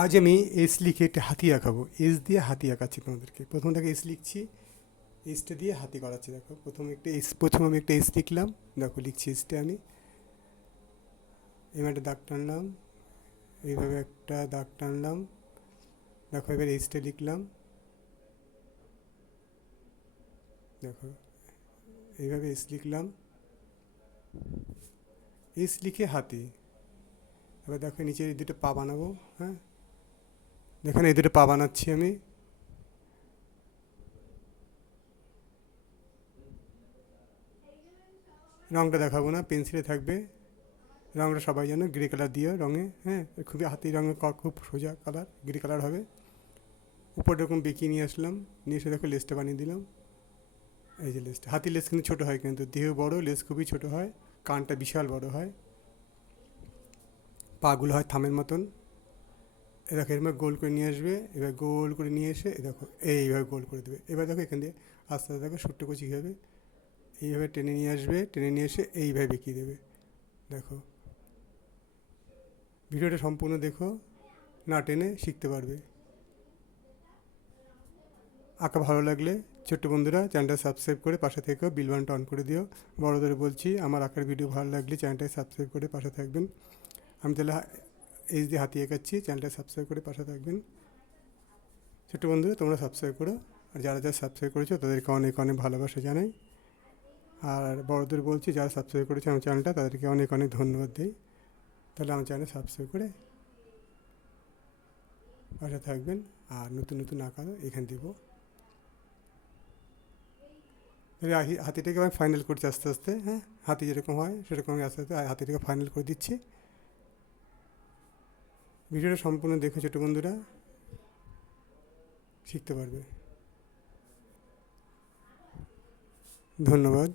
আজ আমি এস লিখে একটা হাতি আঁকাবো। এস দিয়ে হাতি আঁকাচ্ছি তোমাদেরকে। প্রথম থেকে এস লিখছি, এসটা দিয়ে হাতি করাচ্ছি। দেখো প্রথম আমি একটা এস লিখলাম। দেখো লিখছি এসটা আমি। এবার একটা দাগ টানলাম, এইভাবে একটা দাগ টানলাম। দেখো এবার এসটা লিখলাম। দেখো এইভাবে এস লিখলাম, এস লিখে হাতি। এবার দেখো নিচে এই দুটো পা বানাবো। হ্যাঁ, দেখেন এই দুটো পা বানাচ্ছি আমি। রঙটা দেখাবো না, পেন্সিলে থাকবে। রঙটা সবাই জানো, গ্রে কালার দিয়ে রঙে। হ্যাঁ, খুবই হাতি রঙের, খুব সোজা কালার, গ্রে কালার হবে। উপরটা এরকম বেঁকিয়ে নিয়ে আসলাম, নিয়ে এসে দেখো লেসটা বানিয়ে দিলাম। এই যে লেসটা, হাতির লেস কিন্তু ছোটো হয়, কিন্তু দেহ বড়, লেস খুবই ছোটো হয়। কানটা বিশাল বড় হয়, পাগুলো হয় থামের মতন। এ দেখো এরকম গোল করে নিয়ে আসবে। এবার গোল করে নিয়ে এসে এ দেখো এইভাবে গোল করে দেবে। এবার দেখো এখান দিয়ে আস্তে আস্তে দেখো ছোট্ট কচি হবে, এইভাবে টেনে নিয়ে আসবে, টেনে নিয়ে এসে এইভাবে বেঁকিয়ে দেবে। দেখো ভিডিওটা সম্পূর্ণ দেখো, না টেনে শিখতে পারবে। আঁকা ভালো লাগলে ছোট্ট বন্ধুরা চ্যানেলটা সাবস্ক্রাইব করে পাশে থেকেও বিল বাটনটা অন করে দিও। বড়দের বলছি, আমার আঁকার ভিডিও ভালো লাগলে চ্যানেলটাকে সাবস্ক্রাইব করে পাশে থাকবেন। আমি তাহলে এইচ দিয়ে হাতি এঁকাচ্ছি, চ্যানেলটা সাবস্ক্রাইব করে পাশে থাকবেন। ছোট্ট বন্ধুরা তোমরা সাবস্ক্রাইব করো, আর যারা যারা সাবস্ক্রাইব করেছো তাদেরকে অনেক অনেক ভালোবাসা জানাই। আর বড়দের বলছি, যারা সাবস্ক্রাইব করেছে আমার চ্যানেলটা তাদেরকে অনেক অনেক ধন্যবাদ দিই। তাহলে আমার চ্যানেল সাবস্ক্রাইব করে পাশে থাকবেন। আর নতুন নতুন আঁকা এখানে দেবো। হাতিটাকে আমি ফাইনাল করছি আস্তে আস্তে। হ্যাঁ, হাতি যেরকম হয় সেরকম আমি আস্তে আস্তে হাতিটাকে ফাইনাল করে দিচ্ছি। ভিডিওটা সম্পূর্ণ দেখে ছোটো বন্ধুরা শিখতে পারবে। ধন্যবাদ।